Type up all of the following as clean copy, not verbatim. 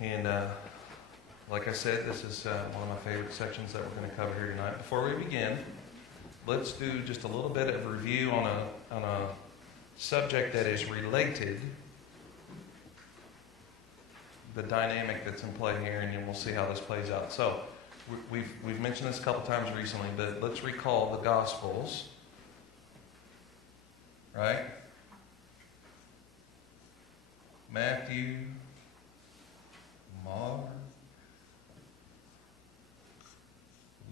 And like I said, this is one of my favorite sections that we're going to cover here tonight. Before we begin, let's do just a little bit of review on a subject that is related, the dynamic that's in play here, and then we'll see how this plays out. So, we've mentioned this a couple times recently, but let's recall the Gospels, right? Matthew, Mark,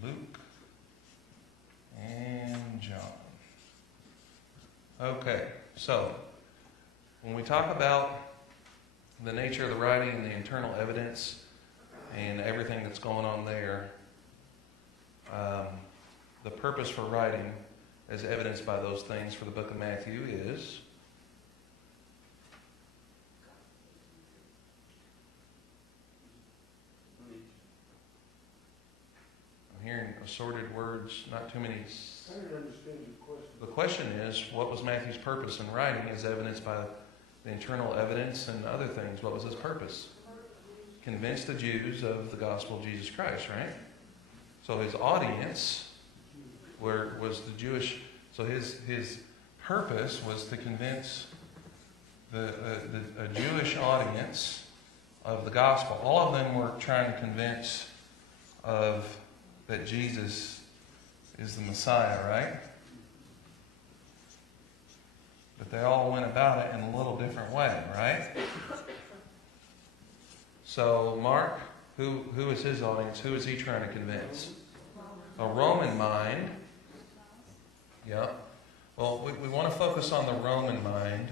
Luke, and John. Okay, so when we talk about the nature of the writing and the internal evidence and everything that's going on there, the purpose for writing, as evidenced by those things for the book of Matthew, is I'm hearing assorted words, not too many. I didn't understand your question. The question is, what was Matthew's purpose in writing, as evidenced by the internal evidence and other things? What was his purpose? Convince the Jews of the gospel of Jesus Christ, right? So his audience was the Jewish. So his purpose was to convince a Jewish audience of the gospel. All of them were trying to convince that Jesus is the Messiah, right? But they all went about it in a little different way, right? So Mark, who is his audience? Who is he trying to convince? A Roman mind. Yeah. Well, we want to focus on the Roman mind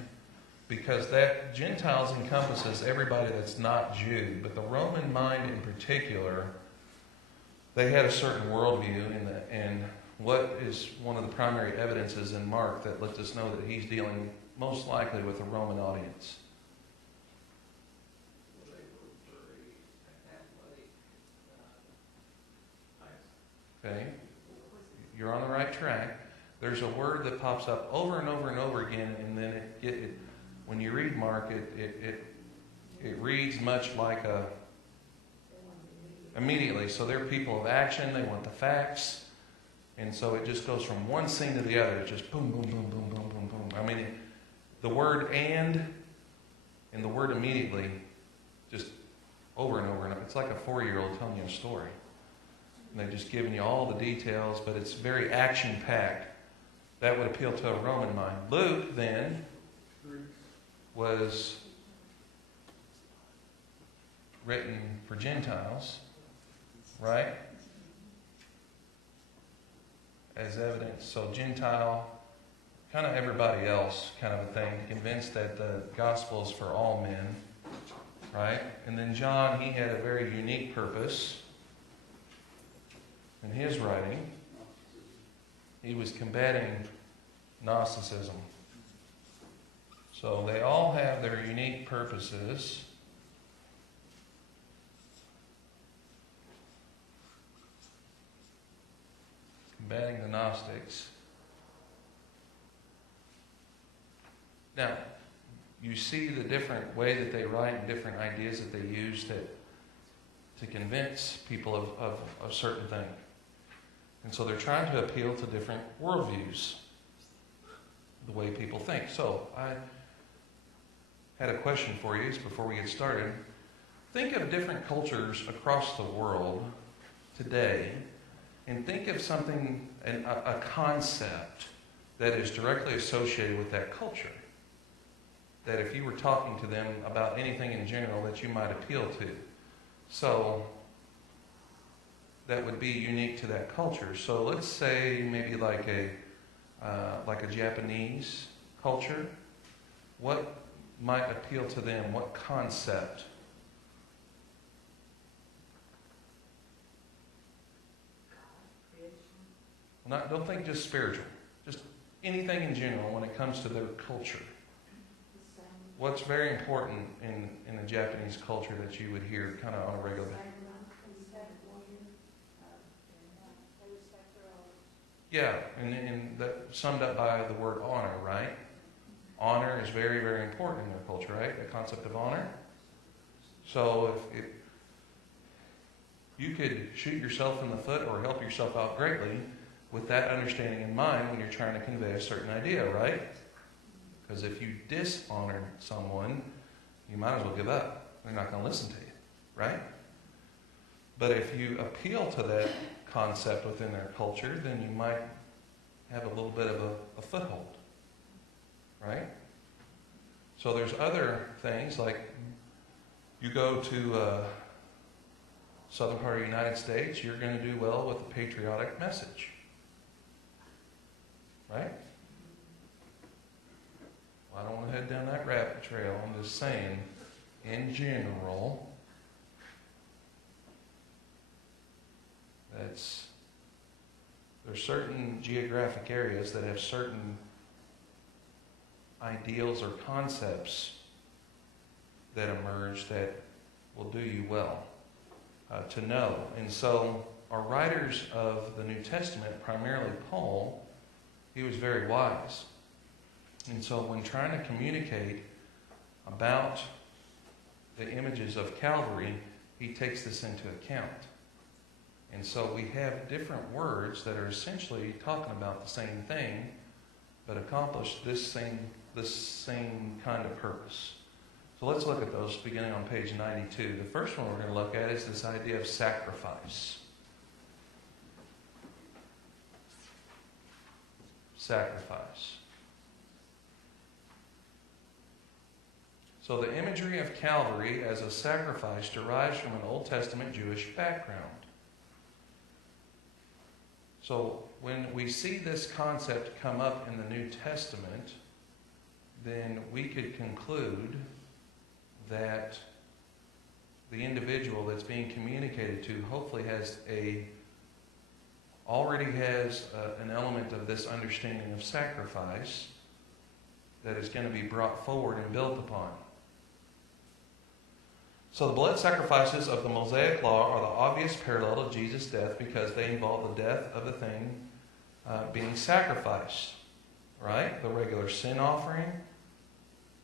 because that Gentiles encompasses everybody that's not Jew. But the Roman mind in particular, they had a certain worldview, and what is one of the primary evidences in Mark that lets us know that he's dealing most likely with a Roman audience? Okay, you're on the right track. There's a word that pops up over and over and over again, and then when you read Mark, it reads much like immediately. So they're people of action. They want the facts. And so it just goes from one scene to the other. It's just boom, boom, boom, boom, boom, boom, boom. I mean, the word and the word immediately, just over and over and over. It's like a 4-year-old telling you a story. And they're just giving you all the details, but it's very action-packed. That would appeal to a Roman mind. Luke, then, was written for Gentiles, right? As evidence. So Gentile, kind of everybody else kind of a thing, convinced that the gospel is for all men, right? And then John, he had a very unique purpose in his writing. He was combating Gnosticism. So they all have their unique purposes. Combating the Gnostics. Now, you see the different way that they write and different ideas that they use to convince people of a certain thing. And so they're trying to appeal to different worldviews, the way people think. So I had a question for you before we get started. Think of different cultures across the world today, and think of something, a concept that is directly associated with that culture. That if you were talking to them about anything in general that you might appeal to. So that would be unique to that culture. So let's say maybe like a Japanese culture. What might appeal to them? What concept? Don't think just spiritual. Just anything in general when it comes to their culture. What's very important in the Japanese culture that you would hear kind of on a regular basis? Yeah, and that summed up by the word honor, right? Honor is very, very important in their culture, right? The concept of honor. So if you could shoot yourself in the foot or help yourself out greatly with that understanding in mind when you're trying to convey a certain idea, right? Because if you dishonor someone, you might as well give up. They're not going to listen to you, right? But if you appeal to that concept within their culture, then you might have a little bit of a foothold, right? So there's other things like you go to southern part of the United States, you're going to do well with the patriotic message, right? Well, I don't want to head down that rabbit trail. I'm just saying, in general, there's certain geographic areas that have certain ideals or concepts that emerge that will do you well to know. And so our writers of the New Testament, primarily Paul, he was very wise. And so when trying to communicate about the images of Calvary, he takes this into account. And so we have different words that are essentially talking about the same thing, but accomplish this same kind of purpose. So let's look at those beginning on page 92. The first one we're going to look at is this idea of sacrifice. Sacrifice. So the imagery of Calvary as a sacrifice derives from an Old Testament Jewish background. So when we see this concept come up in the New Testament, then we could conclude that the individual that's being communicated to hopefully already has an element of this understanding of sacrifice that is going to be brought forward and built upon. So the blood sacrifices of the Mosaic Law are the obvious parallel to Jesus' death because they involve the death of the thing being sacrificed. Right? The regular sin offering,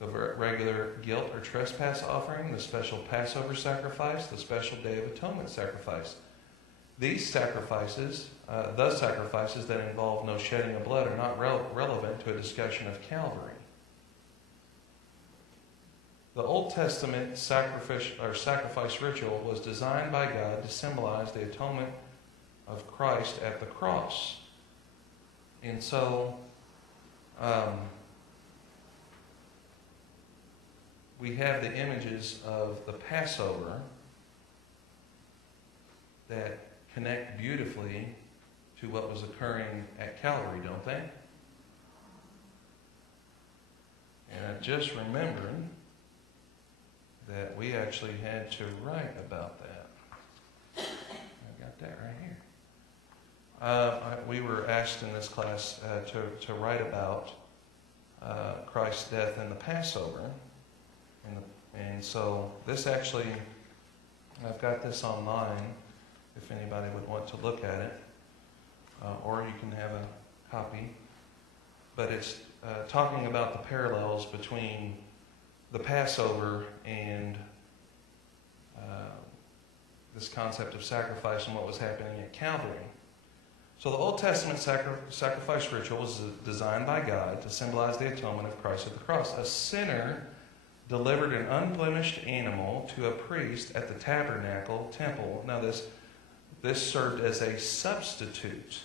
the regular guilt or trespass offering, the special Passover sacrifice, the special Day of Atonement sacrifice. These sacrifices, the sacrifices that involve no shedding of blood, are not relevant to a discussion of Calvary. The Old Testament sacrifice ritual was designed by God to symbolize the atonement of Christ at the cross. And so, we have the images of the Passover that connect beautifully to what was occurring at Calvary, don't they? And I just remembered that we actually had to write about that. I got that right here. We were asked in this class to write about Christ's death and the Passover. And so this actually, I've got this online if anybody would want to look at it. Or you can have a copy. But it's talking about the parallels between the Passover and this concept of sacrifice and what was happening at Calvary. So the Old Testament sacrifice ritual was designed by God to symbolize the atonement of Christ at the cross. A sinner delivered an unblemished animal to a priest at the tabernacle temple. Now this served as a substitute.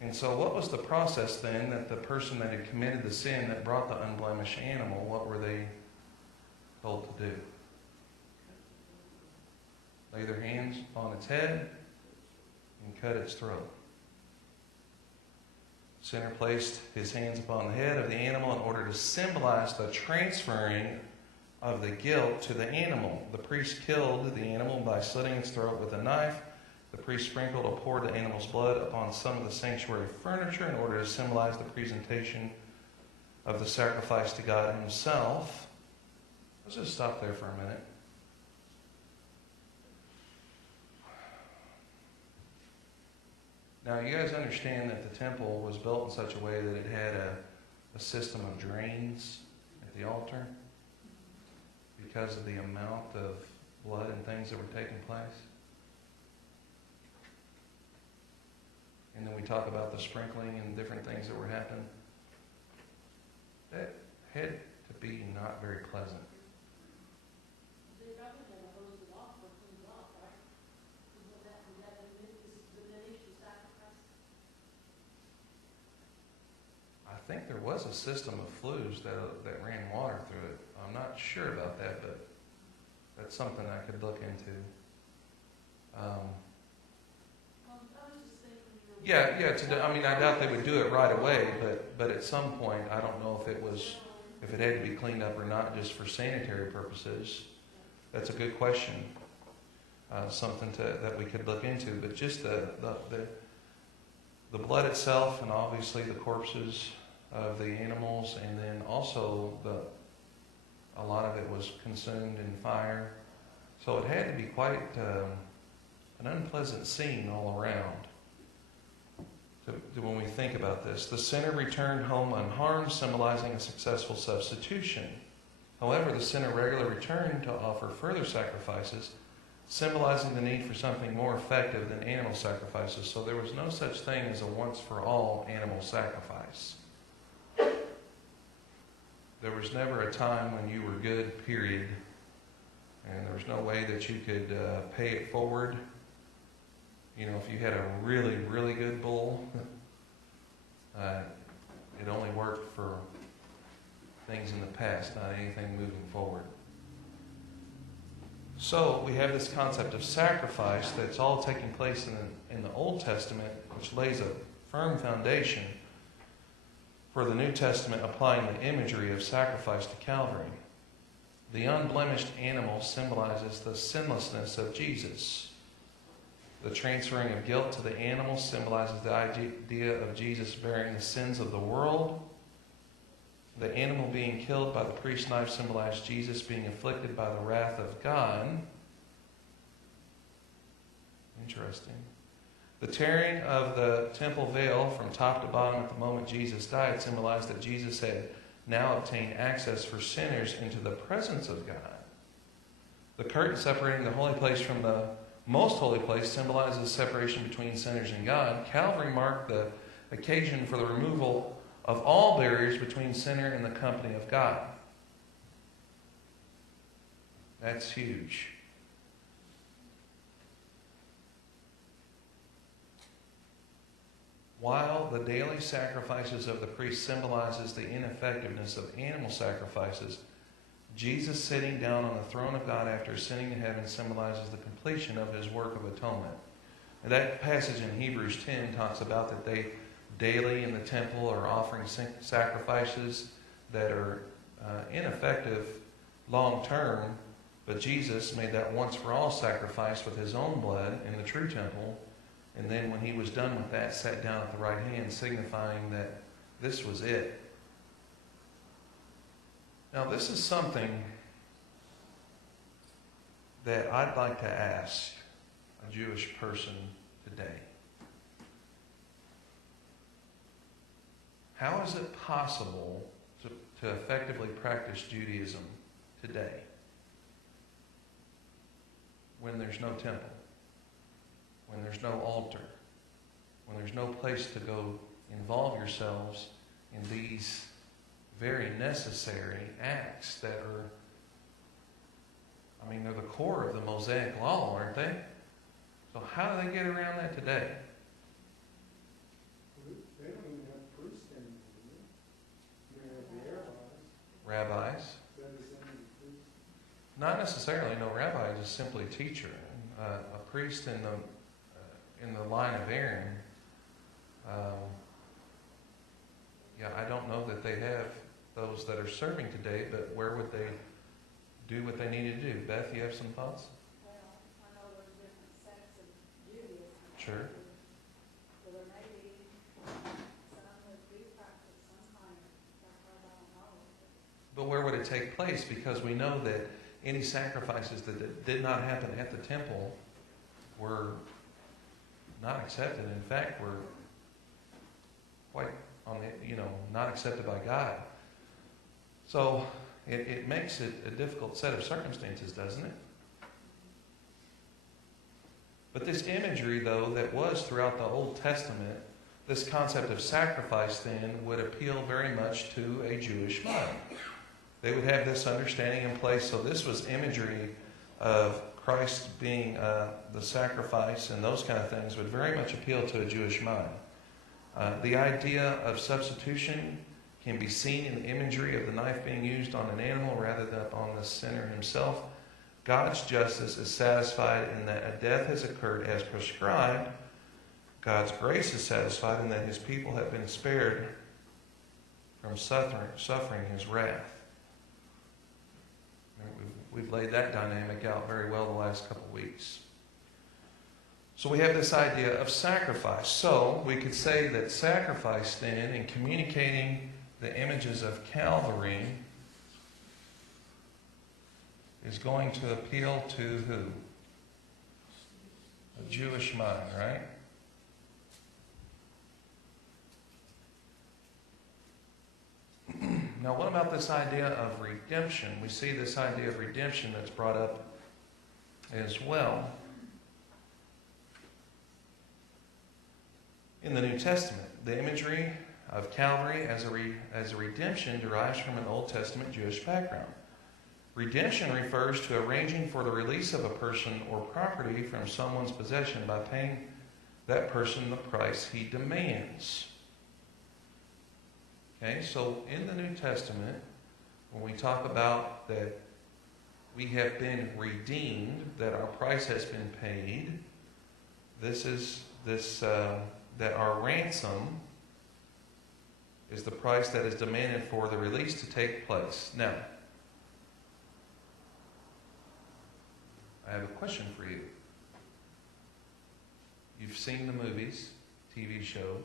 And so what was the process then that the person that had committed the sin that brought the unblemished animal, what were they told to do? Lay their hands on its head and cut its throat. The sinner placed his hands upon the head of the animal in order to symbolize the transferring of the guilt to the animal. The priest killed the animal by slitting its throat with a knife. The priest sprinkled or poured the animal's blood upon some of the sanctuary furniture in order to symbolize the presentation of the sacrifice to God himself. Let's just stop there for a minute. Now, you guys understand that the temple was built in such a way that it had a system of drains at the altar? because of the amount of blood and things that were taking place. And then we talk about the sprinkling and different things that were happening. That had to be not very pleasant. I think there was a system of flues that ran water through it. I'm not sure about that, but that's something I could look into. I mean, I doubt they would do it right away, but at some point, I don't know if it had to be cleaned up or not, just for sanitary purposes. That's a good question. Something that we could look into, but just the blood itself, and obviously the corpses of the animals, and then also a lot of it was consumed in fire. So it had to be quite an unpleasant scene all around. When we think about this, the sinner returned home unharmed, symbolizing a successful substitution. However, the sinner regularly returned to offer further sacrifices, symbolizing the need for something more effective than animal sacrifices. So there was no such thing as a once-for-all animal sacrifice. There was never a time when you were good, period, and there was no way that you could pay it forward. You know, if you had a really, really good bull, it only worked for things in the past, not anything moving forward. So we have this concept of sacrifice that's all taking place in the Old Testament, which lays a firm foundation for the New Testament, applying the imagery of sacrifice to Calvary. The unblemished animal symbolizes the sinlessness of Jesus. The transferring of guilt to the animal symbolizes the idea of Jesus bearing the sins of the world. The animal being killed by the priest's knife symbolized Jesus being afflicted by the wrath of God. Interesting. The tearing of the temple veil from top to bottom at the moment Jesus died symbolized that Jesus had now obtained access for sinners into the presence of God. The curtain separating the holy place from the most holy place symbolizes separation between sinners and God. Calvary marked the occasion for the removal of all barriers between sinner and the company of God. That's huge. While the daily sacrifices of the priest symbolizes the ineffectiveness of animal sacrifices, Jesus sitting down on the throne of God after ascending to heaven symbolizes the completion of his work of atonement. And that passage in Hebrews 10 talks about that they daily in the temple are offering sacrifices that are ineffective long term, but Jesus made that once for all sacrifice with his own blood in the true temple, and then when he was done with that, sat down at the right hand, signifying that this was it. Now, this is something that I'd like to ask a Jewish person today. How is it possible to effectively practice Judaism today when there's no temple, when there's no altar, when there's no place to go involve yourselves in these very necessary acts that are, they're the core of the Mosaic law, aren't they? So how do they get around that today? They don't even have priests anymore. They have the Rabbis? That is under the priest. Not necessarily. No, rabbi is just simply a teacher. A priest in the line of Aaron. I don't know that they have those that are serving today, but where would they do what they need to do? Beth, you have some thoughts? Well, I know there's different sects of Judaism. Sure. So there may be some that do practice some kind of sacrifice, I don't know. But where would it take place? Because we know that any sacrifices that did not happen at the temple were not accepted. In fact, were quite not accepted by God. So it makes it a difficult set of circumstances, doesn't it? But this imagery, though, that was throughout the Old Testament, this concept of sacrifice then would appeal very much to a Jewish mind. They would have this understanding in place. So this was imagery of Christ being the sacrifice, and those kind of things would very much appeal to a Jewish mind. The idea of substitution can be seen in the imagery of the knife being used on an animal rather than on the sinner himself. God's justice is satisfied in that a death has occurred as prescribed. God's grace is satisfied in that his people have been spared from suffering his wrath. We've laid that dynamic out very well the last couple of weeks. So we have this idea of sacrifice. So we could say that sacrifice then, in communicating the images of Calvary, is going to appeal to who? A Jewish mind, right? Now, what about this idea of redemption? We see this idea of redemption that's brought up as well in the New Testament. The imagery of Calvary as a redemption derives from an Old Testament Jewish background. Redemption refers to arranging for the release of a person or property from someone's possession by paying that person the price he demands. Okay, so in the New Testament, when we talk about that we have been redeemed, that our price has been paid, that our ransom is the price that is demanded for the release to take place. Now, I have a question for you. You've seen the movies, TV shows.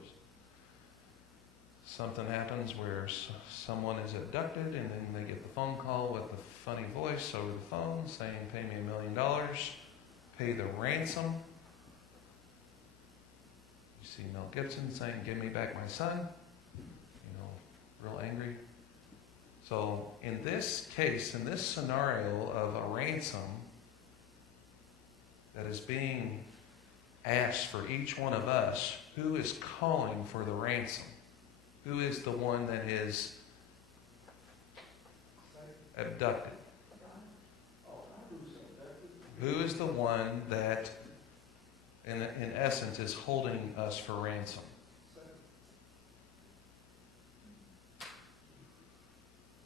Something happens where someone is abducted, and then they get the phone call with a funny voice over the phone saying, "Pay me $1 million, pay the ransom." You see Mel Gibson saying, "Give me back my son." Real angry. So in this case, in this scenario of a ransom that is being asked for each one of us, who is calling for the ransom? Who is the one that is abducted? Who is the one that, in essence, is holding us for ransom?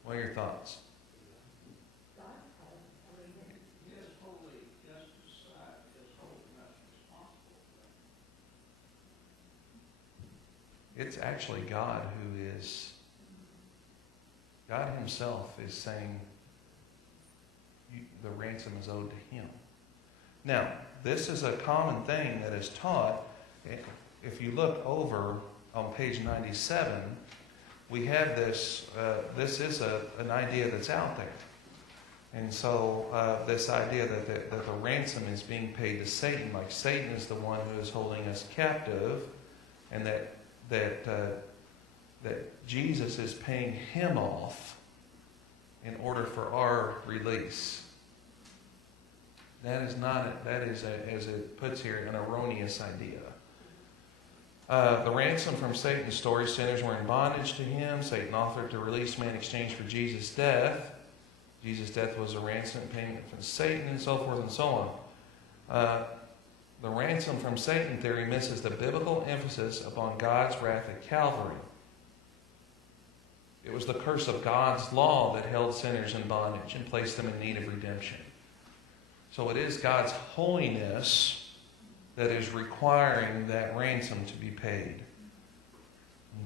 What are your thoughts? His holy justice is holding us responsible. It's actually God himself is saying the ransom is owed to him. Now, this is a common thing that is taught. If you look over on page 97, we have this, this is an idea that's out there. And so this idea that the ransom is being paid to Satan, like Satan is the one who is holding us captive, and that Jesus is paying him off in order for our release. That is, as it puts here, an erroneous idea. The ransom from Satan's story, sinners were in bondage to him. Satan offered to release man in exchange for Jesus' death. Jesus' death was a ransom payment from Satan, and so forth and so on. The ransom from Satan theory misses the biblical emphasis upon God's wrath at Calvary. It was the curse of God's law that held sinners in bondage and placed them in need of redemption. So it is God's holiness that is requiring that ransom to be paid.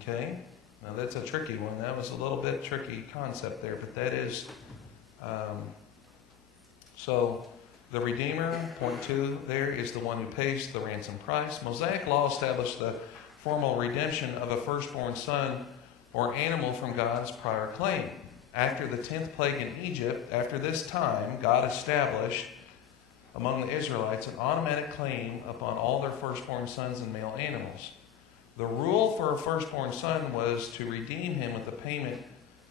Okay? Now that's a tricky one. That was a little bit tricky concept there, but that is... so the Redeemer, point 2 there, is the one who pays the ransom price. Mosaic law established the formal redemption of a firstborn son or animal from God's prior claim. After the 10th plague in Egypt, after this time, God established among the Israelites an automatic claim upon all their firstborn sons and male animals. The rule for a firstborn son was to redeem him with the payment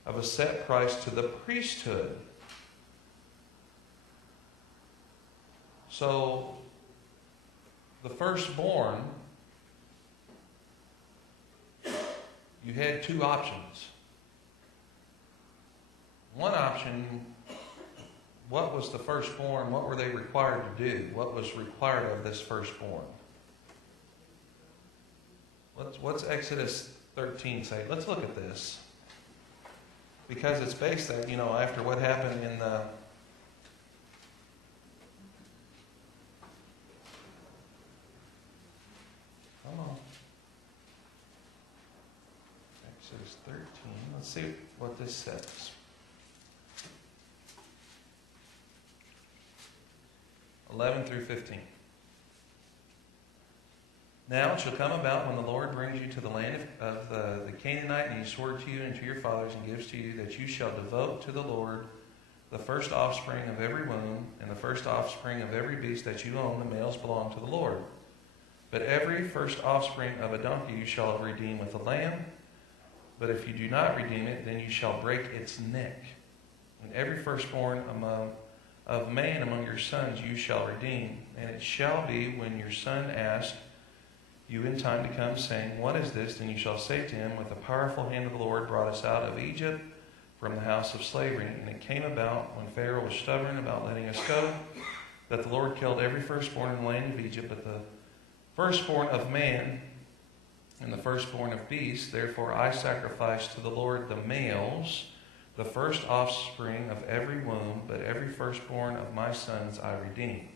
of a set price to the priesthood. So, the firstborn, you had two options. One option, what was the firstborn? What were they required to do? What was required of this firstborn? What's Exodus 13 say? Let's look at this. Because it's based that, after what happened in the... Come on. Exodus 13. Let's see what this says. 11 through 15. Now it shall come about when the Lord brings you to the land of the Canaanite, and he swore to you and to your fathers and gives to you, that you shall devote to the Lord the first offspring of every womb and the first offspring of every beast that you own. The males belong to the Lord. But every first offspring of a donkey you shall redeem with a lamb. But if you do not redeem it, then you shall break its neck. And every firstborn of man among your sons you shall redeem. And it shall be, when your son asks you in time to come, saying, What is this? Then you shall say to him, With the powerful hand of the Lord brought us out of Egypt from the house of slavery. And it came about, when Pharaoh was stubborn about letting us go, that the Lord killed every firstborn in the land of Egypt, but the firstborn of man and the firstborn of beasts. Therefore I sacrifice to the Lord the males, the first offspring of every womb, but every firstborn of my sons I redeem.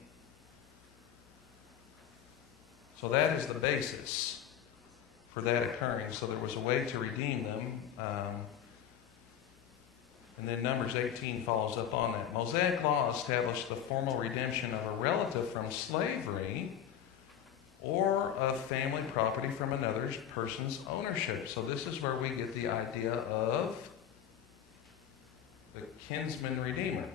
So that is the basis for that occurring. So there was a way to redeem them. And then Numbers 18 follows up on that. Mosaic law established the formal redemption of a relative from slavery or of family property from another person's ownership. So this is where we get the idea of the kinsman redeemer.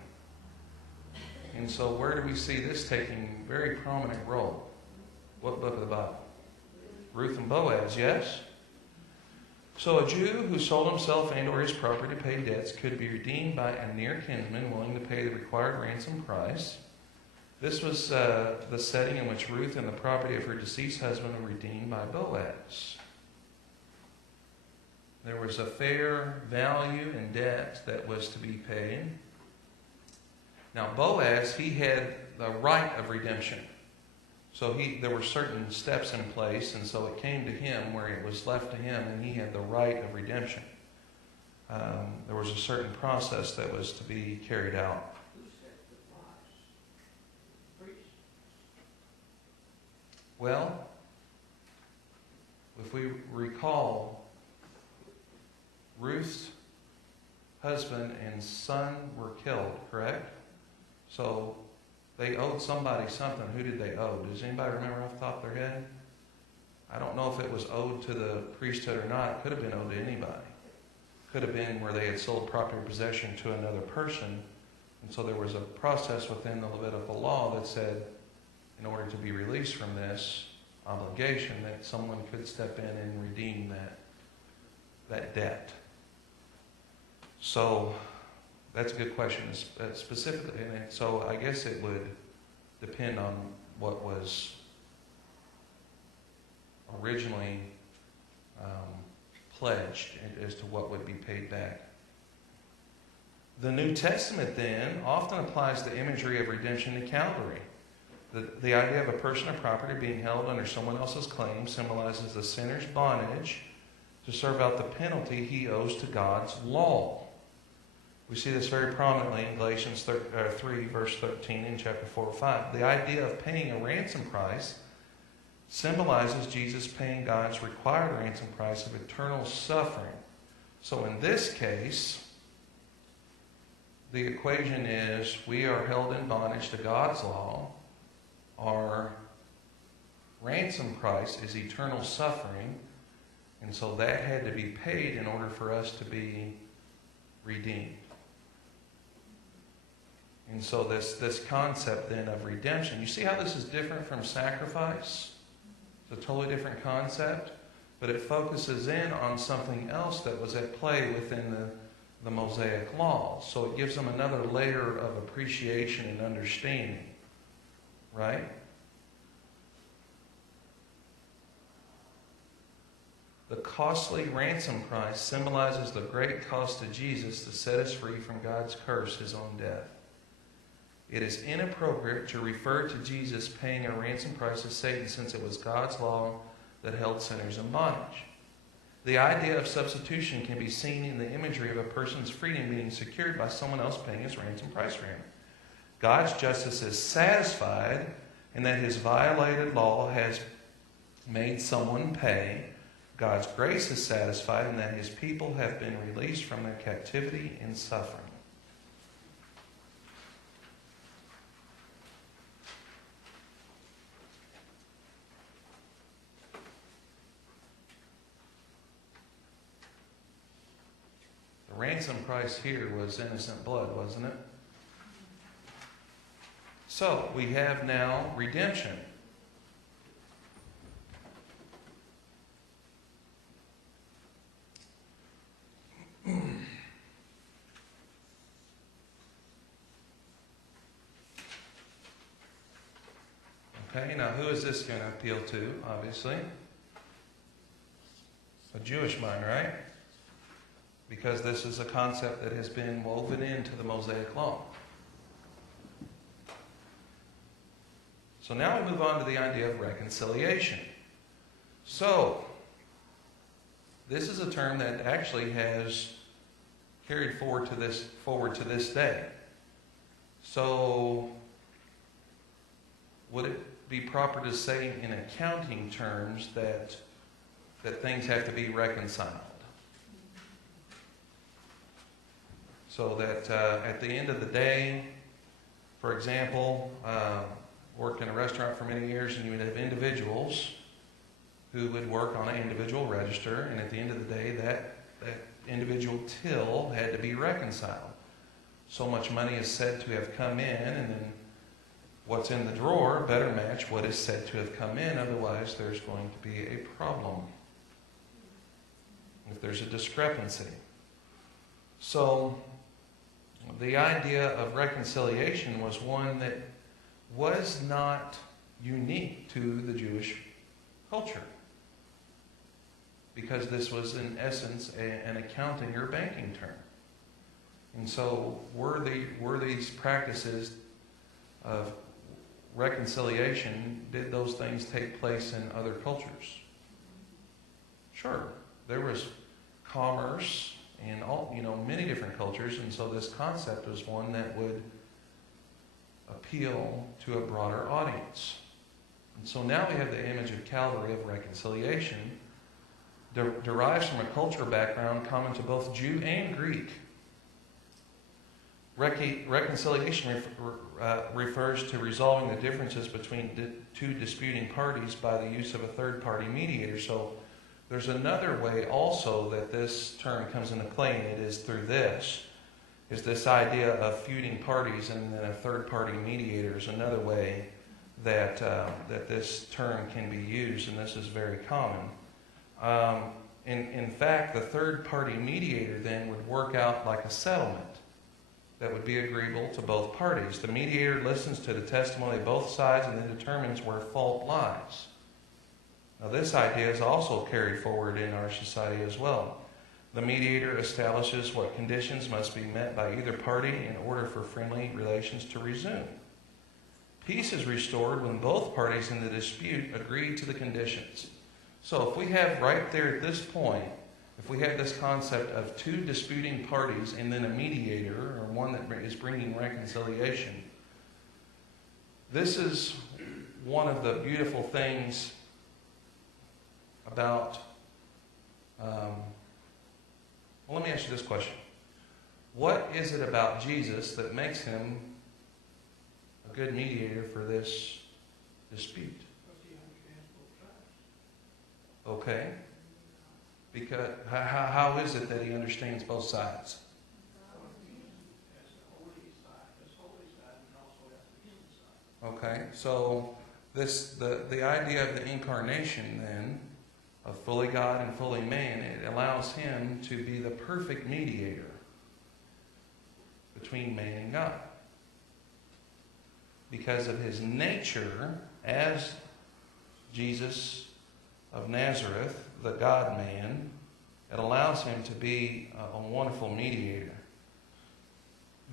And so where do we see this taking very prominent role? What book of the Bible? Ruth and Boaz, yes? So a Jew who sold himself and or his property to pay debts could be redeemed by a near kinsman willing to pay the required ransom price. This was the setting in which Ruth and the property of her deceased husband were redeemed by Boaz. There was a fair value in debt that was to be paid. Now Boaz, he had the right of redemption. So there were certain steps in place, and so it came to him where it was left to him, and he had the right of redemption. There was a certain process that was to be carried out. Who set the price? Priest. Well, if we recall, Ruth's husband and son were killed, correct? So they owed somebody something. Who did they owe? Does anybody remember off the top of their head? I don't know if it was owed to the priesthood or not. It could have been owed to anybody. Could have been where they had sold property or possession to another person. And so there was a process within the Levitical law that said, in order to be released from this obligation, that someone could step in and redeem that debt. So that's a good question. Specifically, and so I guess it would depend on what was originally pledged as to what would be paid back. The New Testament then often applies the imagery of redemption to Calvary. The idea of a person or property being held under someone else's claim symbolizes the sinner's bondage to serve out the penalty he owes to God's law. We see this very prominently in Galatians 3, verse 13 in chapter 4 or 5. The idea of paying a ransom price symbolizes Jesus paying God's required ransom price of eternal suffering. So in this case, the equation is we are held in bondage to God's law. Our ransom price is eternal suffering. And so that had to be paid in order for us to be redeemed. And so this concept then of redemption, you see how this is different from sacrifice? It's a totally different concept, but it focuses in on something else that was at play within the Mosaic Law. So it gives them another layer of appreciation and understanding, right? The costly ransom price symbolizes the great cost to Jesus to set us free from God's curse, his own death. It is inappropriate to refer to Jesus paying a ransom price as Satan, since it was God's law that held sinners in bondage. The idea of substitution can be seen in the imagery of a person's freedom being secured by someone else paying his ransom price for him. God's justice is satisfied in that his violated law has made someone pay. God's grace is satisfied in that his people have been released from their captivity and suffering. The ransom price here was innocent blood, wasn't it? So, we have now redemption. Okay, now who is this going to appeal to, obviously? A Jewish mind, right? Because this is a concept that has been woven into the Mosaic Law. So now we move on to the idea of reconciliation. So, this is a term that actually has carried forward to this day. So, would it be proper to say in accounting terms that things have to be reconciled? So that at the end of the day, for example, worked in a restaurant for many years, and you would have individuals who would work on an individual register, and at the end of the day, that individual till had to be reconciled. So much money is said to have come in, and then what's in the drawer better match what is said to have come in, otherwise there's going to be a problem if there's a discrepancy. So, the idea of reconciliation was one that was not unique to the Jewish culture, because this was in essence an accounting or banking term. And so were these practices of reconciliation, did those things take place in other cultures? Sure. There was commerce in many different cultures, and so this concept was one that would appeal to a broader audience. And so now we have the image of Calvary of reconciliation, derives from a cultural background common to both Jew and Greek. Reconciliation refers to resolving the differences between two disputing parties by the use of a third-party mediator. So there's another way also that this term comes into play, and it is through this idea of feuding parties, and then a third-party mediator is another way that this term can be used, and this is very common. In fact, the third-party mediator then would work out like a settlement that would be agreeable to both parties. The mediator listens to the testimony of both sides and then determines where fault lies. Now, this idea is also carried forward in our society as well. The mediator establishes what conditions must be met by either party in order for friendly relations to resume. Peace is restored when both parties in the dispute agree to the conditions. So if we have right there at this point, if we have this concept of two disputing parties and then a mediator, or one that is bringing reconciliation, this is one of the beautiful things about, well, let me ask you this question. What is it about Jesus that makes him a good mediator for this dispute? Okay. Because how is it that he understands both sides? Okay, so the idea of the incarnation then, of fully God and fully man, it allows him to be the perfect mediator between man and God. Because of his nature as Jesus of Nazareth, the God-man, it allows him to be a wonderful mediator.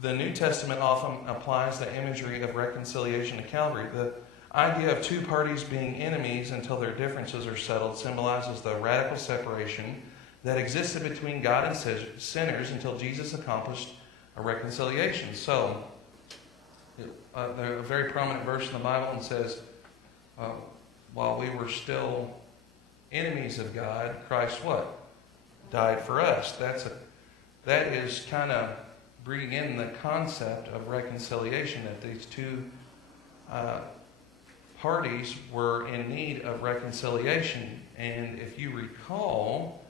The New Testament often applies the imagery of reconciliation to Calvary. The idea of two parties being enemies until their differences are settled symbolizes the radical separation that existed between God and sinners until Jesus accomplished a reconciliation. So, there's a very prominent verse in the Bible and says, while we were still enemies of God, Christ what? Died for us. That is kind of bringing in the concept of reconciliation, that these two parties were in need of reconciliation. And if you recall,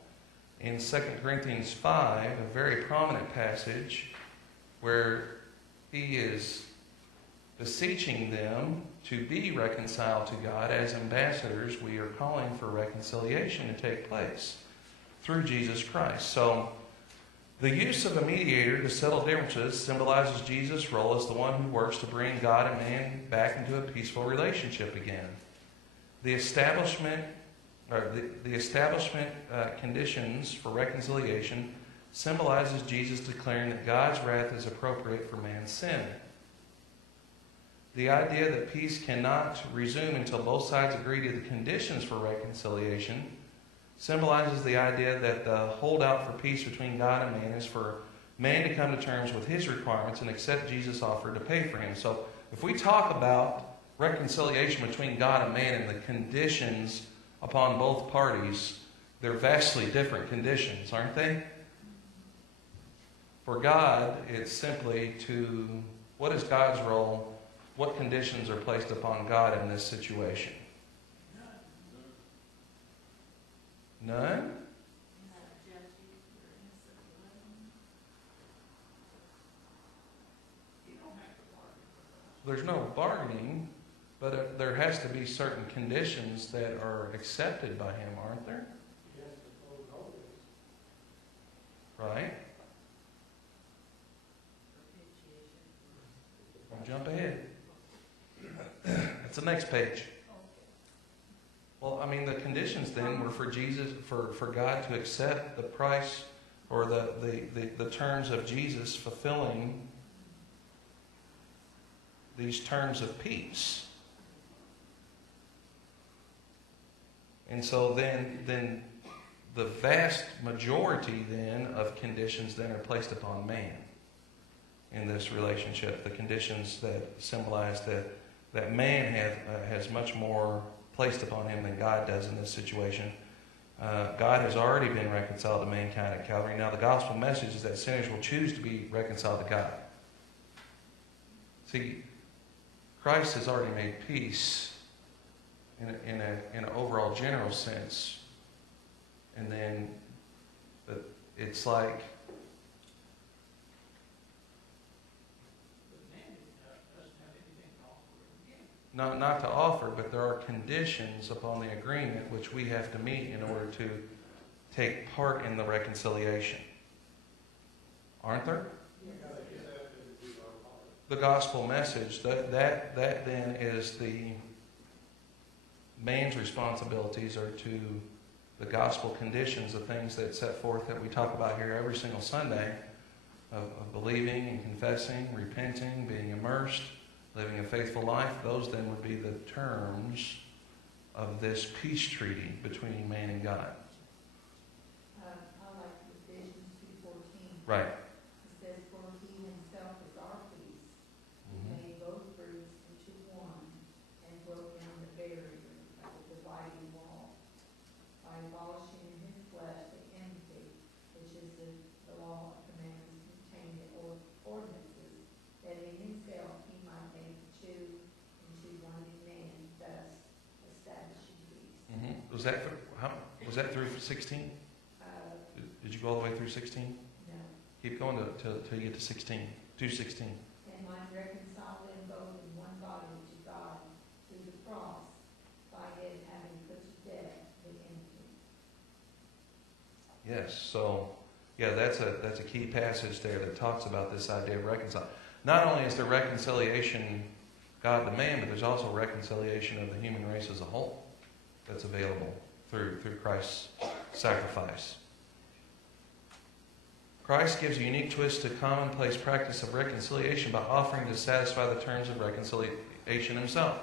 in 2 Corinthians 5, a very prominent passage where he is beseeching them to be reconciled to God as ambassadors, we are calling for reconciliation to take place through Jesus Christ. So, the use of a mediator to settle differences symbolizes Jesus' role as the one who works to bring God and man back into a peaceful relationship again. The establishment conditions for reconciliation symbolizes Jesus declaring that God's wrath is appropriate for man's sin. The idea that peace cannot resume until both sides agree to the conditions for reconciliation symbolizes the idea that the holdout for peace between God and man is for man to come to terms with his requirements and accept Jesus' offer to pay for him. So if we talk about reconciliation between God and man and the conditions upon both parties, they're vastly different conditions, aren't they? For God, it's simply to, what is God's role? What conditions are placed upon God in this situation? None? There's no bargaining, but there has to be certain conditions that are accepted by him, aren't there? Right? I'll jump ahead. That's the next page. Well, I mean, the conditions then were for Jesus, for God to accept the price or the terms of Jesus fulfilling these terms of peace. And so then the vast majority then of conditions then are placed upon man in this relationship. The conditions that symbolize that man has much more placed upon him than God does in this situation. God has already been reconciled to mankind at Calvary. Now the gospel message is that sinners will choose to be reconciled to God. See, Christ has already made peace in an overall general sense. And then it's like not to offer, but there are conditions upon the agreement which we have to meet in order to take part in the reconciliation. Aren't there? The gospel message, that then is the man's responsibilities are to the gospel conditions, the things that set forth that we talk about here every single Sunday of believing and confessing, repenting, being immersed, living a faithful life. Those then would be the terms of this peace treaty between man and God. I like Ephesians 2:14. Right. It says, "For he himself is our peace, made both groups into one, and broke down the barrier of the dividing wall, by abolishing in his flesh the enmity, which is the law of commandments contained in ordinances, that in himself he might make the two into one new man, thus establishing peace." Was that through 16? Did you go all the way through 16? No. Keep going till you get to 16. 2:16. And might reconcile them both in one body to God through the cross, by it having put to death the enmity. Yes, so Yeah, that's a key passage there that talks about this idea of reconcile. Not only is there reconciliation God to man, but there's also reconciliation of the human race as a whole that's available through Christ's sacrifice. Christ gives a unique twist to commonplace practice of reconciliation by offering to satisfy the terms of reconciliation himself.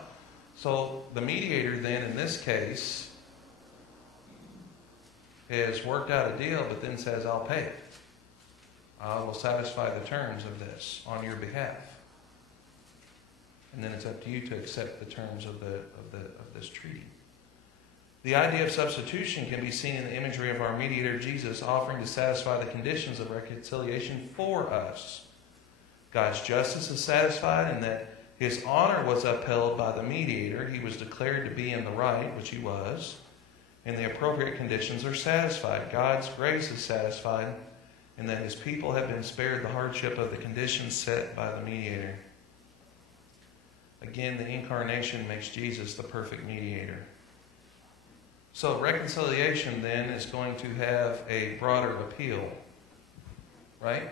So the mediator then, in this case, has worked out a deal, but then says, I'll pay it. I will satisfy the terms of this on your behalf. And then it's up to you to accept the terms of this treaty. The idea of substitution can be seen in the imagery of our mediator Jesus offering to satisfy the conditions of reconciliation for us. God's justice is satisfied in that his honor was upheld by the mediator. He was declared to be in the right, which he was, and the appropriate conditions are satisfied. God's grace is satisfied in that his people have been spared the hardship of the conditions set by the mediator. Again, the incarnation makes Jesus the perfect mediator. So reconciliation then is going to have a broader appeal, right?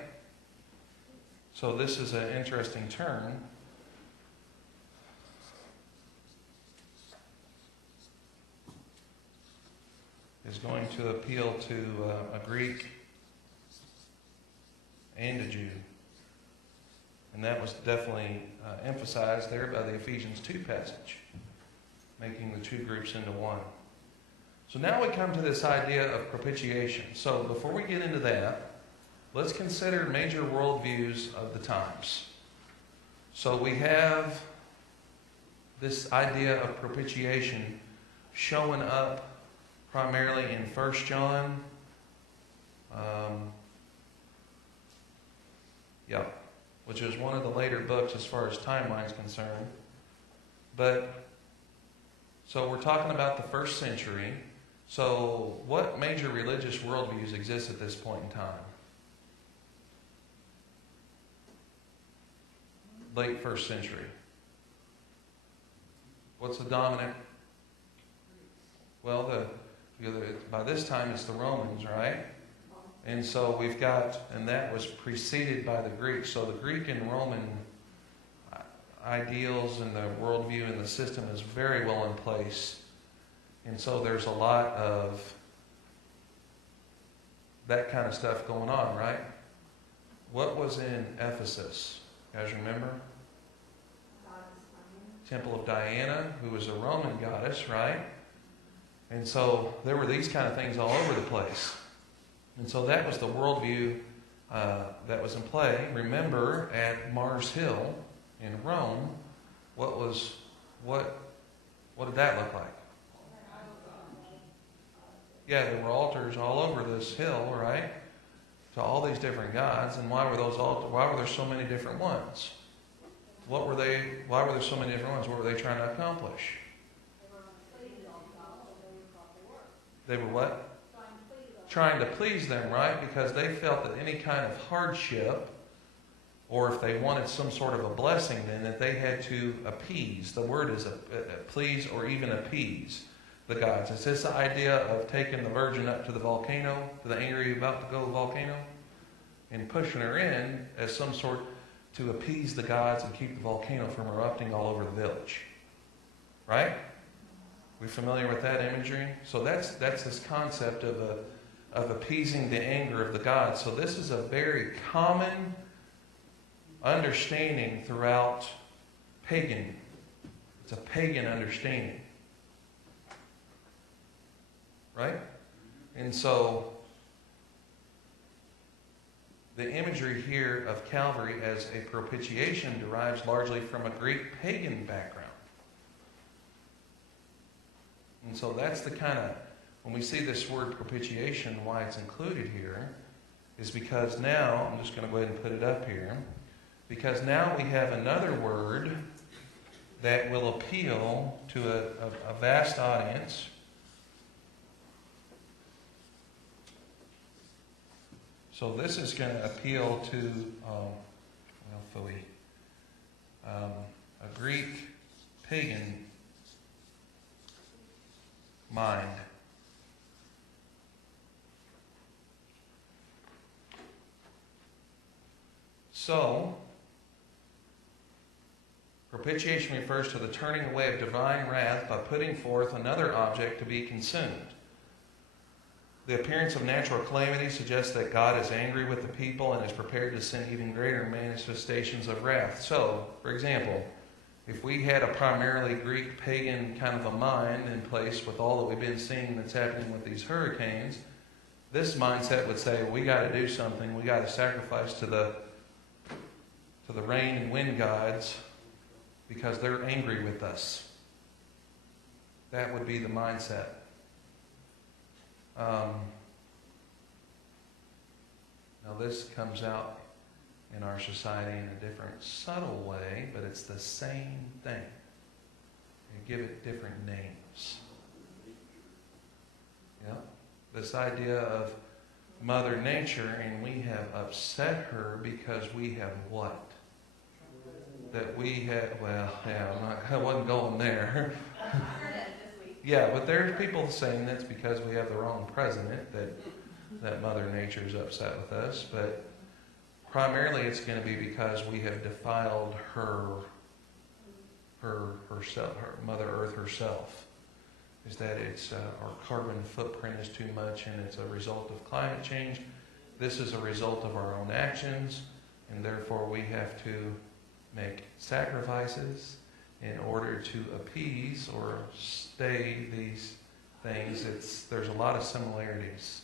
So this is an interesting term. Is going to appeal to a Greek and a Jew. And that was definitely emphasized there by the Ephesians 2 passage, making the two groups into one. So now we come to this idea of propitiation. So before we get into that, let's consider major worldviews of the times. So we have this idea of propitiation showing up primarily in 1 John. Which is one of the later books as far as timeline is concerned. But, so we're talking about the first century. So what major religious worldviews exist at this point in time? Late first century. What's the dominant? Well, by this time it's the Romans, right? And so we've got, and that was preceded by the Greeks. So the Greek and Roman ideals and the worldview and the system is very well in place. And so there's a lot of that kind of stuff going on, right? What was in Ephesus? You guys remember? Temple of Diana, who was a Roman goddess, right? And so there were these kind of things all over the place. And so that was the worldview that was in play. Remember, at Mars Hill in Rome, what did that look like? Yeah, there were altars all over this hill, right? To all these different gods. And why were there so many different ones? Why were there so many different ones? What were they trying to accomplish? They were what? Trying to please them, right? Because they felt that any kind of hardship, or if they wanted some sort of a blessing, then that they had to appease. The word is please or even appease the gods. It's this idea of taking the virgin up to the volcano, to the angry about to go volcano, and pushing her in as some sort to appease the gods and keep the volcano from erupting all over the village. Right? We familiar with that imagery? So that's this concept of appeasing the anger of the gods. So this is a very common understanding throughout pagan. It's a pagan understanding. Right? And so the imagery here of Calvary as a propitiation derives largely from a Greek pagan background. And so that's the kind of, when we see this word propitiation, why it's included here is because now, I'm just going to go ahead and put it up here, because now we have another word that will appeal to a vast audience. So this is going to appeal to a Greek pagan mind. So, propitiation refers to the turning away of divine wrath by putting forth another object to be consumed. The appearance of natural calamity suggests that God is angry with the people and is prepared to send even greater manifestations of wrath. So, for example, if we had a primarily Greek pagan kind of a mind in place with all that we've been seeing that's happening with these hurricanes, this mindset would say, we got to do something. We got to sacrifice to the rain and wind gods because they're angry with us. That would be the mindset. Now this comes out in our society in a different, subtle way, but it's the same thing. You give it different names. Yeah? This idea of Mother Nature, and we have upset her because we have what? That we had, well, yeah, I wasn't going there. Yeah, but there's people saying that's because we have the wrong president that Mother Nature is upset with us. But primarily it's going to be because we have defiled herself, her Mother Earth herself. Is that it's our carbon footprint is too much, and it's a result of climate change. This is a result of our own actions, and therefore we have to make sacrifices in order to appease or stay these things. There's a lot of similarities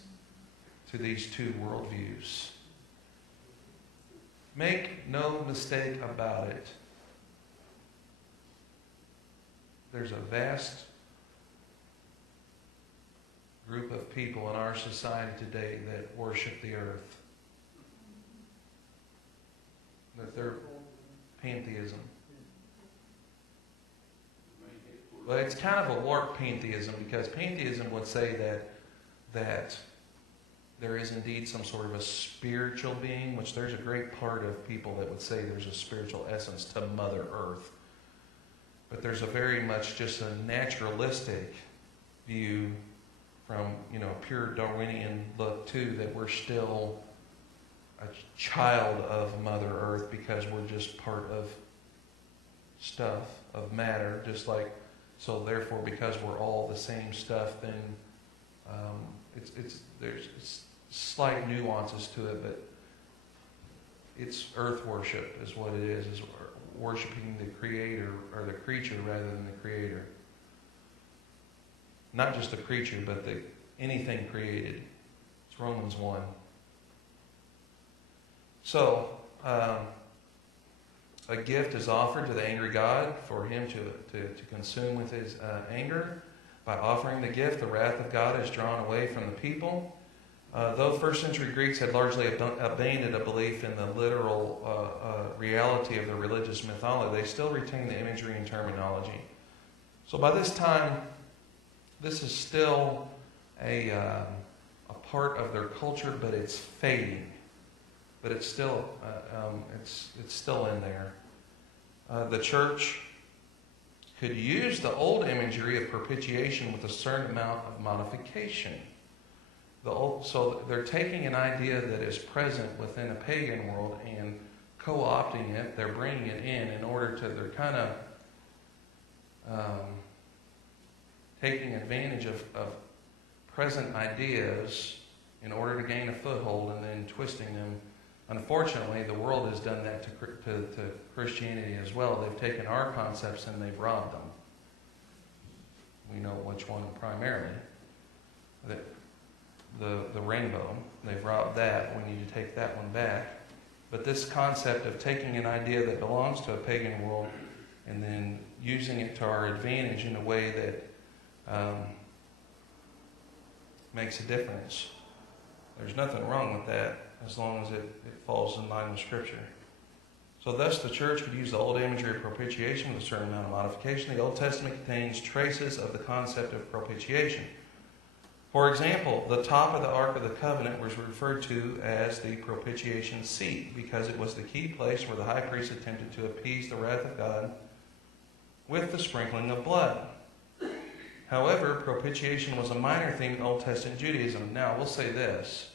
to these two worldviews. Make no mistake about it. There's a vast group of people in our society today that worship the earth. That they're pantheism. Well, it's kind of a warped pantheism, because pantheism would say that there is indeed some sort of a spiritual being, which there's a great part of people that would say there's a spiritual essence to Mother Earth. But there's a very much just a naturalistic view from, pure Darwinian look too, that we're still a child of Mother Earth because we're just part of stuff, of matter, just like, so therefore because we're all the same stuff, then there's slight nuances to it, but it's earth worship is what it is worshiping the creator, or the creature rather than the creator. Not just the creature, but anything created. It's Romans 1. So, a gift is offered to the angry God for him to consume with his anger. By offering the gift, the wrath of God is drawn away from the people. Though first century Greeks had largely abandoned a belief in the literal reality of the religious mythology, they still retained the imagery and terminology. So by this time, this is still a part of their culture, but it's fading. But it's still it's still in there. The church could use the old imagery of propitiation with a certain amount of modification. So they're taking an idea that is present within a pagan world and co-opting it. They're bringing it in order to. They're kind of taking advantage of present ideas in order to gain a foothold and then twisting them. Unfortunately, the world has done that to Christianity as well. They've taken our concepts and they've robbed them. We know which one primarily. The rainbow, they've robbed that. We need to take that one back. But this concept of taking an idea that belongs to a pagan world and then using it to our advantage in a way that makes a difference. There's nothing wrong with that as long as it falls in line with Scripture. So thus the church could use the old imagery of propitiation with a certain amount of modification. The Old Testament contains traces of the concept of propitiation. For example, the top of the Ark of the Covenant was referred to as the propitiation seat because it was the key place where the high priest attempted to appease the wrath of God with the sprinkling of blood. However, propitiation was a minor theme in Old Testament Judaism. Now, we'll say this.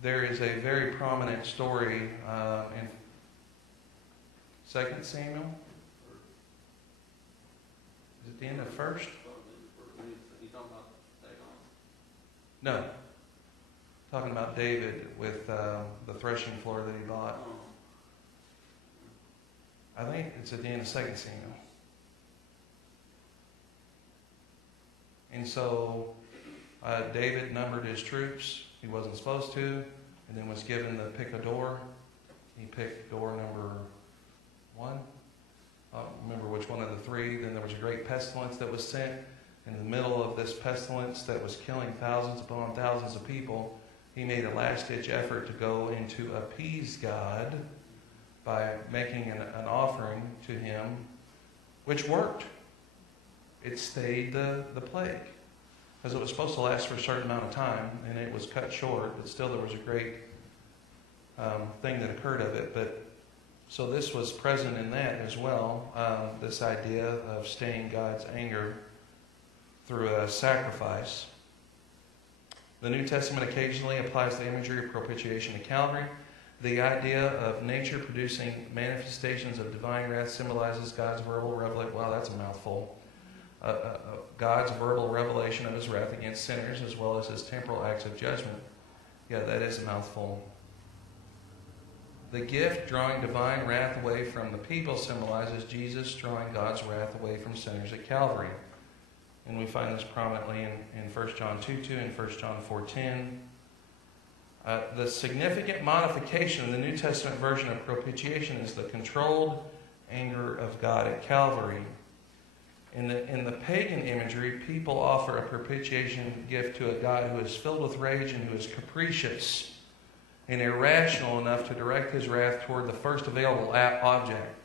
There is a very prominent story 2 Samuel? Is it the end of 1st? You talking about Dagon? No. Talking about David with the threshing floor that he bought. I think it's at the end of 2 Samuel. And so David numbered his troops. He wasn't supposed to, and then was given the pick a door. He picked door number 1. I don't remember which one of the 3. Then there was a great pestilence that was sent. In the middle of this pestilence that was killing thousands upon thousands of people, he made a last-ditch effort to go and to appease God by making an offering to him, which worked. It stayed the plague. Because it was supposed to last for a certain amount of time, and it was cut short, but still there was a great thing that occurred of it. But so this was present in that as well, this idea of staying God's anger through a sacrifice. The New Testament occasionally applies the imagery of propitiation to Calvary. The idea of nature producing manifestations of divine wrath symbolizes God's verbal revelation. Wow, that's a mouthful. God's verbal revelation of his wrath against sinners, as well as his temporal acts of judgment. Yeah, that is a mouthful. The gift drawing divine wrath away from the people symbolizes Jesus drawing God's wrath away from sinners at Calvary. And we find this prominently in 1 John 2:2 and 1 John 4:10. The significant modification in the New Testament version of propitiation is the controlled anger of God at Calvary. In the pagan imagery, people offer a propitiation gift to a God who is filled with rage and who is capricious and irrational enough to direct his wrath toward the first available object.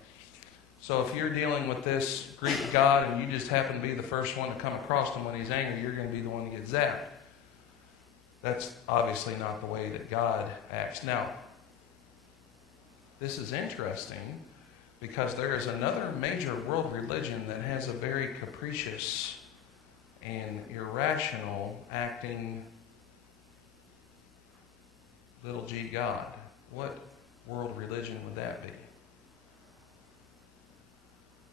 So if you're dealing with this Greek god and you just happen to be the first one to come across him when he's angry, you're going to be the one to get zapped. That's obviously not the way that God acts. Now, this is interesting because there is another major world religion that has a very capricious and irrational acting little g God. What world religion would that be?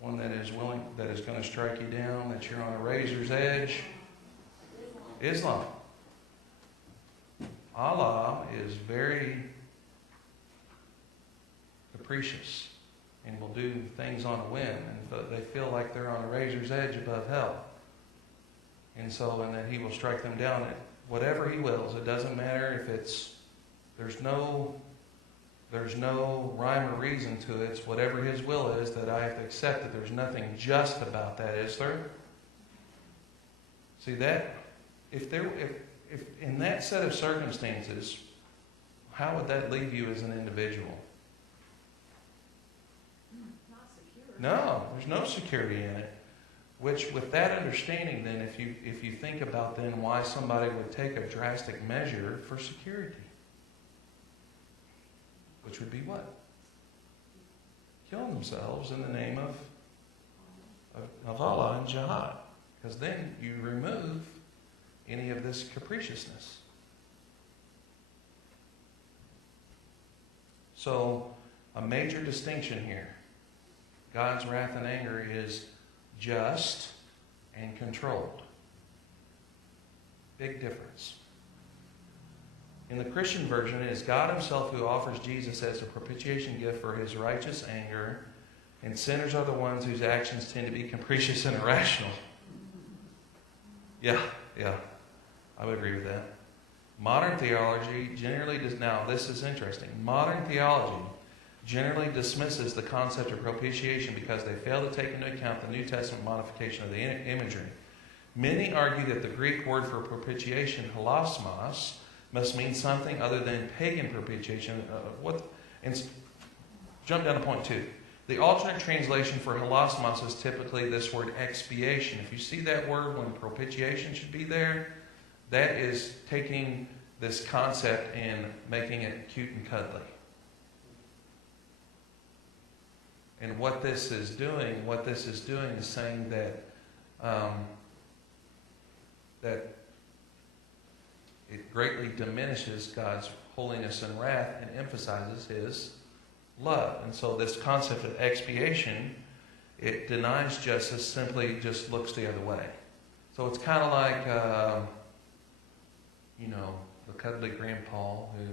One that is willing, that is going to strike you down, that you're on a razor's edge? Islam. Allah is very capricious and will do things on a whim, but they feel like they're on a razor's edge above hell. And that he will strike them down at whatever he wills. It doesn't matter if there's no rhyme or reason to it. It's whatever his will is that I have to accept it. There's nothing just about that, is there? See that? If in that set of circumstances, how would that leave you as an individual? Not secure. No, there's no security in it. Which, with that understanding, then, if you think about then why somebody would take a drastic measure for security, which would be what? Killing themselves in the name of Allah and jihad, because then you remove any of this capriciousness. So, a major distinction here. God's wrath and anger is just and controlled. Big difference. In the Christian version, it is God himself who offers Jesus as a propitiation gift for his righteous anger, and sinners are the ones whose actions tend to be capricious and irrational. Yeah, I would agree with that. Modern theology generally does, now this is interesting, modern theology generally dismisses the concept of propitiation because they fail to take into account the New Testament modification of the imagery. Many argue that the Greek word for propitiation, hilasmos, must mean something other than pagan propitiation. Jump down to point 2. The alternate translation for hilasmos is typically this word expiation. If you see that word when propitiation should be there, that is taking this concept and making it cute and cuddly. And what this is doing is saying that that it greatly diminishes God's holiness and wrath and emphasizes his love. And so this concept of expiation, it denies justice, simply just looks the other way. So it's kind of like, the cuddly grandpa who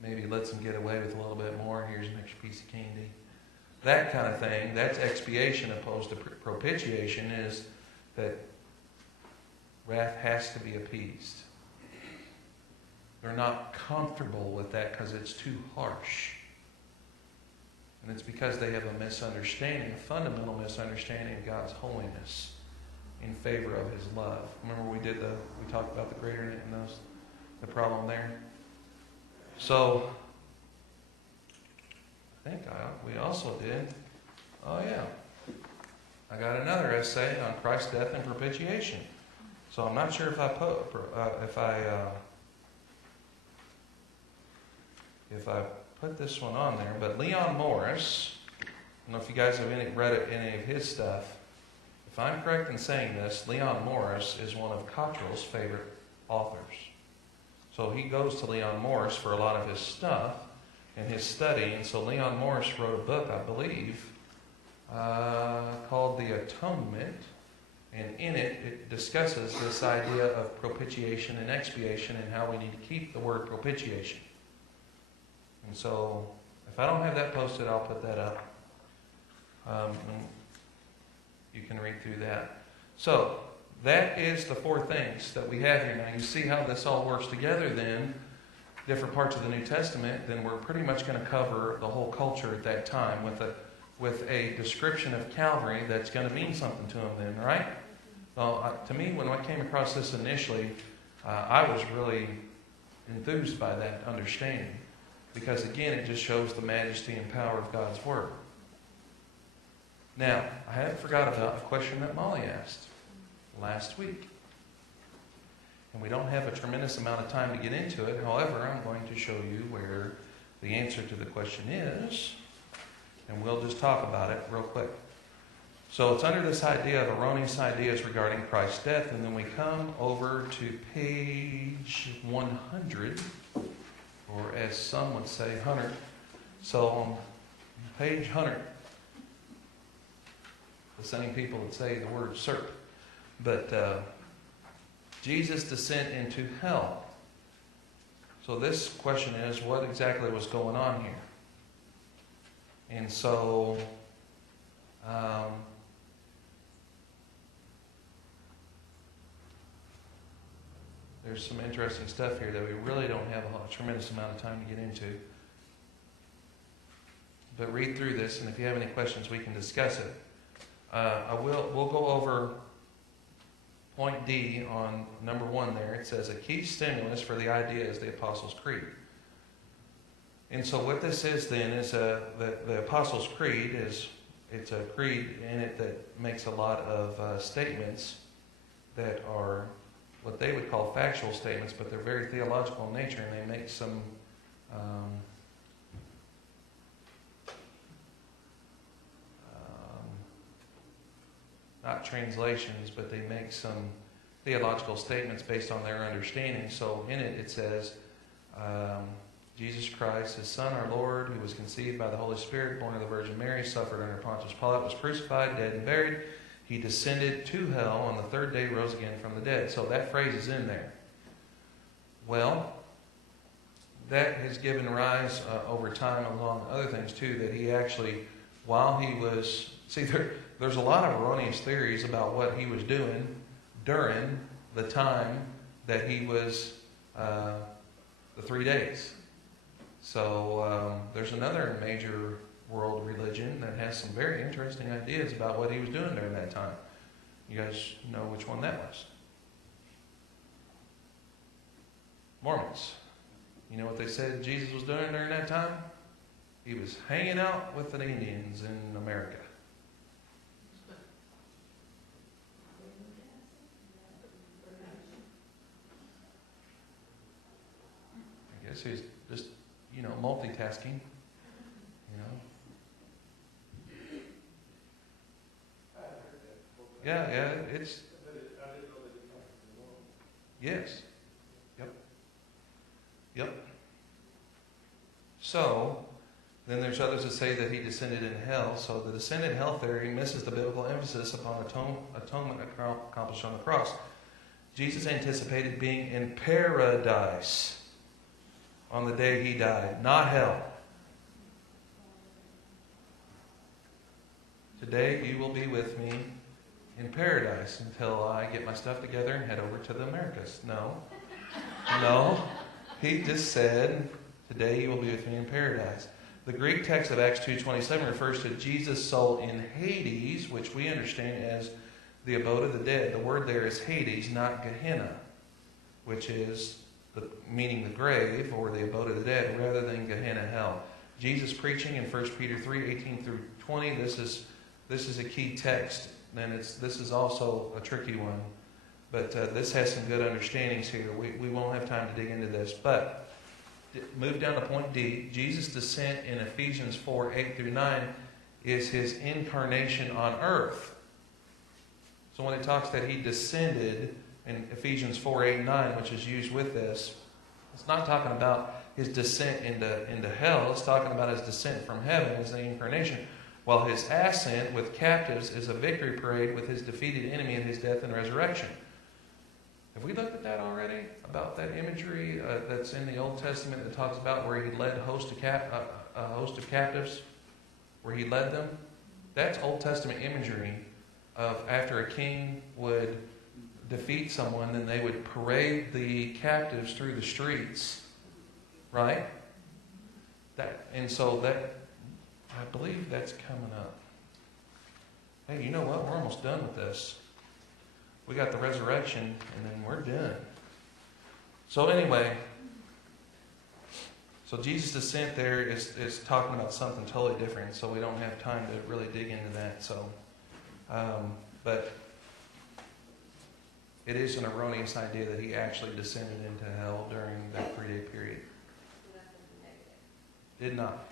maybe lets him get away with a little bit more. Here's an extra piece of candy. That kind of thing. That's expiation opposed to propitiation, is that wrath has to be appeased. They're not comfortable with that because it's too harsh. And it's because they have a misunderstanding, a fundamental misunderstanding of God's holiness in favor of His love. Remember we talked about the greater and the problem there? So, I think we also did, I got another essay on Christ's death and propitiation. So I'm not sure if I put this one on there, but Leon Morris, I don't know if you guys have read any of his stuff. If I'm correct in saying this, Leon Morris is one of Cottrell's favorite authors. So he goes to Leon Morris for a lot of his stuff and his study. And so Leon Morris wrote a book, I believe, called The Atonement. And in it, it discusses this idea of propitiation and expiation and how we need to keep the word propitiation. And so, if I don't have that posted, I'll put that up. And you can read through that. So, that is the four things that we have here. Now, you see how this all works together then, different parts of the New Testament, then we're pretty much going to cover the whole culture at that time with a description of Calvary that's going to mean something to them then, right? Well, to me, when I came across this initially, I was really enthused by that understanding. Because again, it just shows the majesty and power of God's Word. Now, I haven't forgot about a question that Molly asked last week. And we don't have a tremendous amount of time to get into it. However, I'm going to show you where the answer to the question is. And we'll just talk about it real quick. So it's under this idea of erroneous ideas regarding Christ's death. And then we come over to page 100. Or as some would say, 100. So on page 100, the same people that say the word serp. But Jesus' descent into hell. So this question is, what exactly was going on here? And so, there's some interesting stuff here that we really don't have a tremendous amount of time to get into. But read through this, and if you have any questions, we can discuss it. We'll go over point D on number 1 there. It says, a key stimulus for the idea is the Apostles' Creed. And so what this is then is the Apostles' Creed it's a creed in it that makes a lot of statements that are what they would call factual statements, but they're very theological in nature, and they make some not translations, but they make some theological statements based on their understanding. So in it, it says, Jesus Christ, His Son, our Lord, who was conceived by the Holy Spirit, born of the Virgin Mary, suffered under Pontius Pilate, was crucified, dead, and buried. He descended to hell, on the third day rose again from the dead. So that phrase is in there. Well, that has given rise over time, along other things too, that He actually, while He was... See, there's a lot of erroneous theories about what He was doing during the time that He was the 3 days. So there's another major world religion that has some very interesting ideas about what He was doing during that time. You guys know which one that was? Mormons. You know what they said Jesus was doing during that time? He was hanging out with the Indians in America. I guess he's just, multitasking. Yeah, it's... Yes. Yep. So, then there's others that say that he descended in hell. So the descended hell theory misses the biblical emphasis upon atonement accomplished on the cross. Jesus anticipated being in paradise on the day he died, not hell. Today you will be with me in paradise until I get my stuff together and head over to the Americas. No. He just said, today you will be with me in paradise. The Greek text of Acts 2:27 refers to Jesus' soul in Hades, which we understand as the abode of the dead. The word there is Hades, not Gehenna, which is meaning the grave or the abode of the dead, rather than Gehenna, hell. Jesus preaching in 1 Peter 3:18 through 20. This is a key text, and this is also a tricky one. But this has some good understandings here. We won't have time to dig into this. But move down to point D. Jesus' descent in Ephesians 4:8 through 9 is his incarnation on earth. So when it talks that he descended in Ephesians 4:8 and 9, which is used with this, it's not talking about his descent into hell. It's talking about his descent from heaven as the incarnation. While his ascent with captives is a victory parade with his defeated enemy in his death and resurrection. Have we looked at that already? About that imagery that's in the Old Testament that talks about where he led a host of captives, where he led them? That's Old Testament imagery of after a king would defeat someone, then they would parade the captives through the streets, right? So I believe that's coming up. Hey, you know what? We're almost done with this. We got the resurrection, and then we're done. So anyway, so Jesus' descent there is talking about something totally different, so we don't have time to really dig into that. So, but it is an erroneous idea that he actually descended into hell during that 3-day period. Did not.